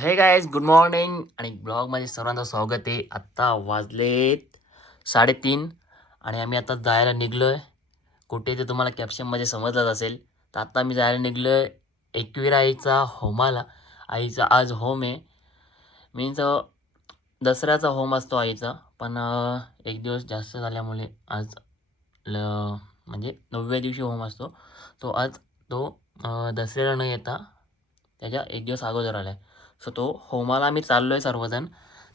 हे guys good morning आणि ब्लॉगमध्ये सर्वांचं स्वागत आहे. आत्ता वाजलेत 3:30 आणि आम्ही आता जायला निघलो आहे. कुठे ते तुम्हाला कॅप्शनमध्ये समजलंच असेल. तर आत्ता मी जायला निघलो आहे एकविरा आईचा होमाला. आईचा आज होम आहे. मीन्स दसऱ्याचा होम असतो आईचा, पण एक दिवस जास्त झाल्यामुळे आज ल म्हणजे 9व्या दिवशी होम असतो. तो आज तो दसऱ्याला न येता त्याच्या एक दिवस अगोदर आला आहे. सो तो होमाला आम्ही चाललो आहे सर्वजण.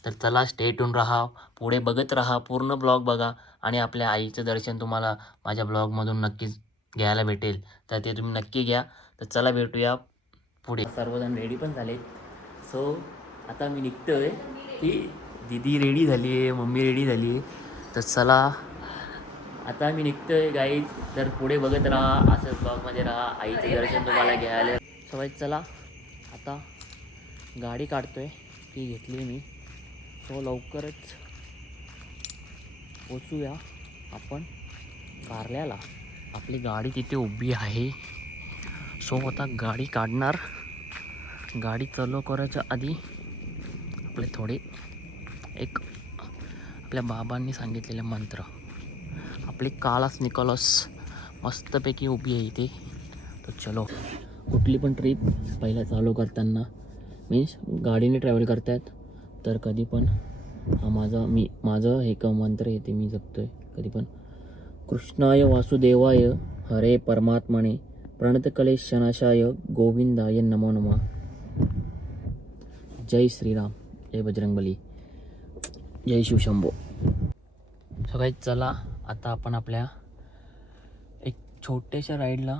तर चला स्टे ट्यून राहा, पुढे बघत राहा, पूर्ण ब्लॉग बघा आणि आपल्या आईचं दर्शन तुम्हाला माझ्या ब्लॉगमधून नक्कीच घ्यायला भेटेल. तर ते तुम्ही नक्की घ्या. तर चला भेटूया पुढे. सर्वजण रेडी पण झाले. सो आता मी निघतो आहे की दीदी रेडी झाली आहे, मम्मी रेडी झाली आहे. तर चला आता मी निघतो आहे गाईज. तर पुढे बघत राहा, असंच ब्लॉगमध्ये राहा, आईचं दर्शन तुम्हाला घ्यायला. सो चला आता गाडी काढतो आहे, ती घेतली मी. सो लवकरच पोचूया आपण कारल्याला. आपली गाडी तिथे उभी आहे. सो आता गाडी काढणार. गाडी चालू करायच्या आधी आपले थोडे एक आपल्या बाबांनी सांगितलेले मंत्र, आपली कालास निकोलस मस्तपैकी उभी आहे इथे. तर चलो, कुठली पण ट्रिप पहिला चालू करताना मीन्स गाडीने ट्रॅव्हल करतायत तर कधी पण हा माझं हे मंत्र येते मी जपतो आहे कधी पण. कृष्णाय वासुदेवाय हरे परमात्मने प्रणतकलेशनाशाय गोविंदाय नमो नमः. जय श्रीराम, जय बजरंगबली, जय शिवशंभो. सो गाईज चला आता आपण आपल्या एक छोट्याशा राईडला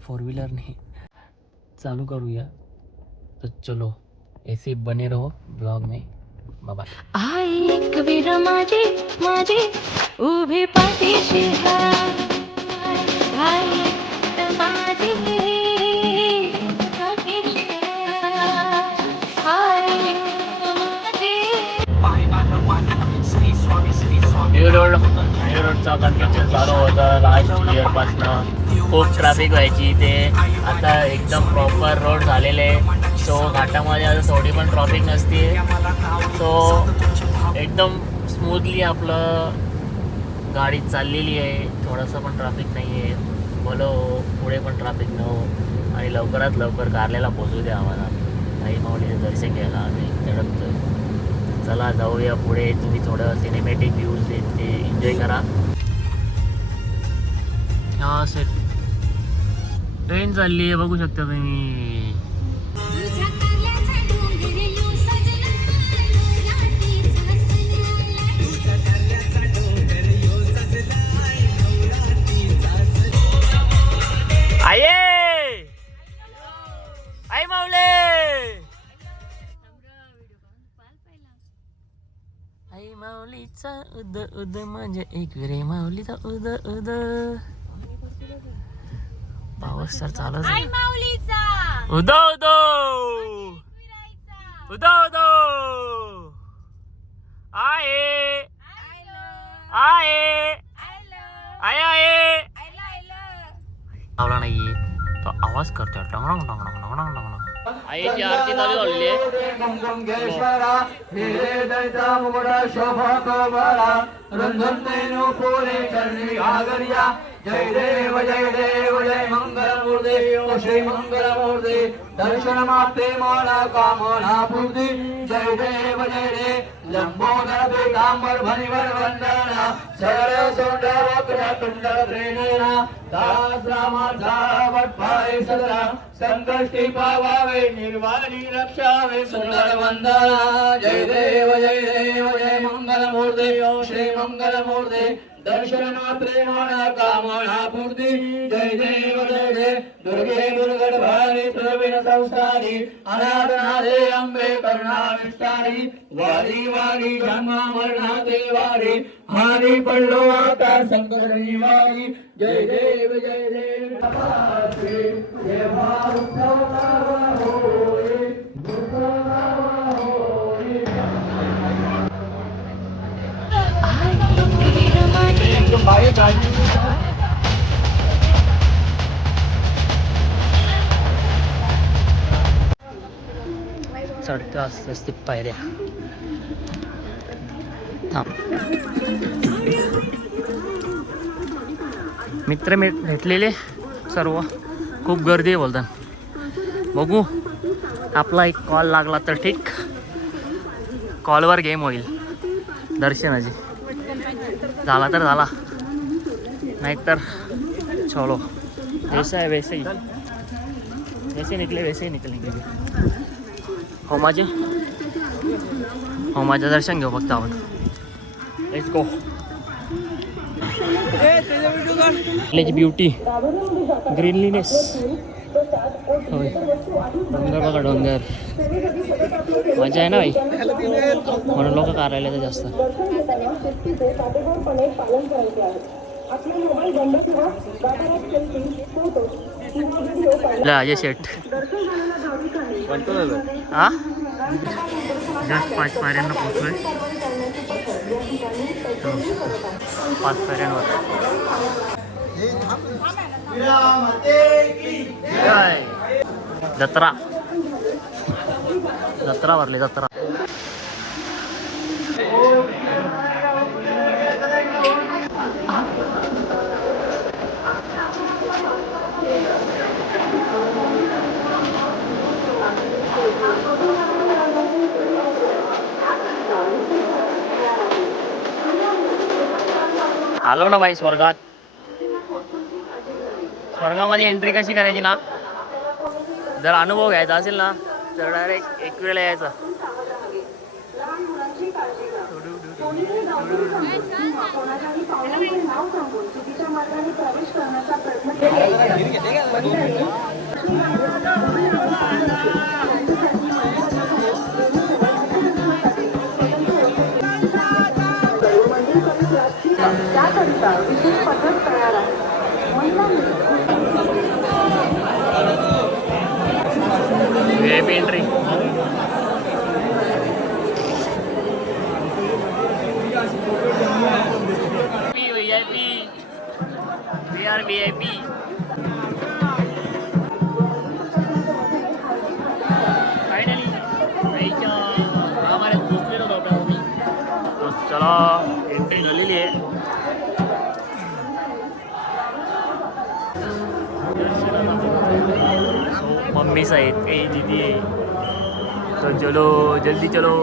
4 व्हीलरने चालू करूया. तो चलो ऐसे बने रहो ब्लॉग में. Bye bye. आई कबीर माझी माझी उभी पाठीशी हाय माझी पाठीशी हाय न्यू रोडचा कन्स्ट्रक्शन चालू होतं लास्ट इयरपासनं. खूप ट्रॅफिक व्हायची ते. आता एकदम प्रॉपर रोड झालेले. सो घाटामध्ये आता थोडी पण ट्रॉफिक नसते. सो एकदम स्मूथली आपलं गाडी चाललेली आहे. थोडंसं पण ट्रॅफिक नाही आहे. बोलो पुढे पण ट्रॅफिक न हो आणि लवकरात लवकर कारल्याला पोचू द्या आम्हाला. आई माऊलीचं दर्शन घ्यायला आम्ही तडपतोय. चला जाऊया पुढे. तुम्ही थोडं सिनेमॅटिक व्ह्यूज ते एन्जॉय करा. हा सेट ट्रेन चालली आहे, बघू शकता तुम्ही. आई माऊले, आई माऊलीचा उद उद म्हणजे एक रे माऊलीचा उद उद. पाऊस तर चालू आहे. उदो उदो उदो उदो आहे आहे आहे आहे. लावला नाहीये तो आवाज करतोय टंगडंग टंगडंग टंगडंग टंगडंग. आईची आरती चालू झालेली आहे. जय देव जय देव जय मंगलमूर्ते श्री मंगलमूर्ते दर्शन मात्रे माना कामना पूर्ति. जय देव लंबोदर पीतांबर भनिवर वंदना सरळ सोंडर वक्र कुंडल प्रेरणा दास रामाचा वटपाय सदरा संकष्टी पावावे निर्वाणी रक्षावे सुंदर वंदना. जय देव जय मंगलमूर्ते श्री मंगलमूर्ते दर्शन मात्रे माना कामना पूर्ति. जय देव दुर्गे दुर्गट भारी प्रवीण संस्थानी अनाथनाथे अंबे करुणाविष्टारी वारी वारी जन्म मरणाचे वारी हानी पडलो आता संकट निवारी. जय देव जय चढतो असते पायऱ्या. थांब. मित्र भेटलेले सर्व, खूप गर्दी आहे बोलतात. बघू आपला एक कॉल लागला तर ठीक, कॉलवर गेम होईल दर्शनाची. झाला तर झाला, नाहीतर चलो जैसा है वैसे ही, जैसे निकले वैसे ही निकलेंगे. होमाचं दर्शन घेऊ फक्त आपण. Let's go. आपल्याची ब्युटी, ग्रीनलीनेस. होय, डोंगर बघा डोंगर, मजा आहे ना भाई. म्हणून लोक करायला तर जास्त. अजय शेठ हा जस्ट 5 पायऱ्यांना पोहोचलोय. 5 पायऱ्यांवर जत्रा जत्रा भरली जत्रा. आलो ना भाई स्वर्गात. स्वर्गामध्ये एंट्री कशी करायची ना, जर अनुभव घ्यायचा असेल ना तर डायरेक्ट एक वेळेला यायचा. त्याकरिता विशेष पद्धत तयार आहे. VIP entry. VIP, we are VIP. Finally Mahabharat पोचलेलो होतो आम्ही. चला एंट्री झालेली आहे. मम्मी साहेब काही दीदी आहे, तो चलो जल्दी चलो.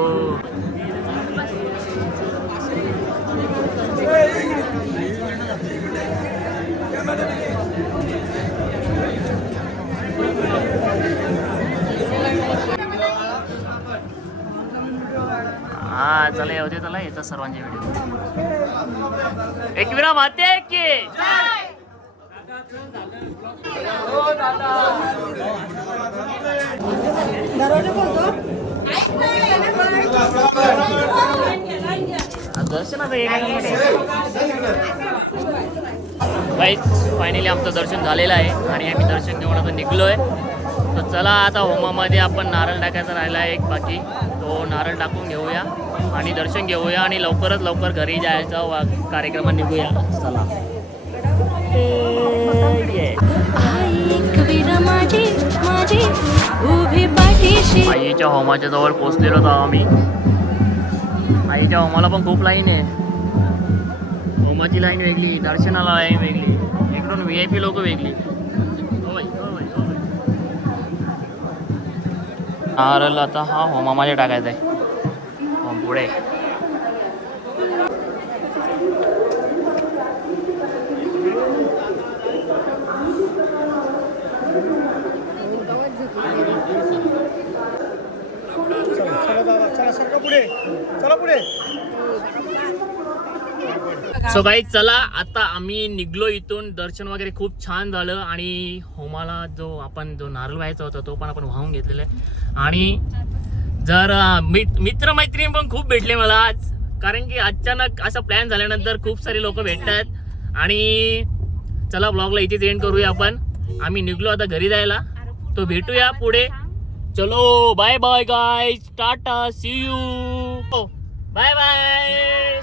हा चला येऊ चला येतात सर्वांचे व्हिडिओ. एकविरा माते की दर्शनाचं बाईक. फायनली आमचं दर्शन झालेलं आहे आणि आम्ही दर्शन घेऊन आता निघलोय. तर चला आता होमामध्ये आपण नारळ टाकायचा राहिला आहे एक बाकी, तो नारळ टाकून घेऊया आणि दर्शन घेऊया आणि लवकरात लवकर घरी जायचा कार्यक्रमात निघूया. चला. आईच्या होमाच्या जवळ पोचलेलो होतो आम्ही. आईच्या होमाला पण खूप लाईन आहे. होमाची लाईन वेगळी, दर्शनाला लाईन वेगळी, इकडून VIP लोक वेगळी. नारळ आता हा होमामध्ये टाकायचा आहे. होम पुढे सो बाई चला आता आम्ही निघलो इथून. दर्शन वगैरे खूप छान झालं आणि होमाला जो नारळ व्हायचा होता तो पण आपण वाहून घेतलेला आहे. आणि जर मित्रमैत्रिणी पण खूप भेटले मला आज, कारण की अचानक असा प्लॅन झाल्यानंतर खूप सारे लोक भेटतात. आणि चला ब्लॉगला इथेच एंड करूया आपण. आम्ही निघलो आता घरी जायला, तो भेटूया पुढे. चलो बाय बाय गाइस, टाटा, सी यू, बाय बाय.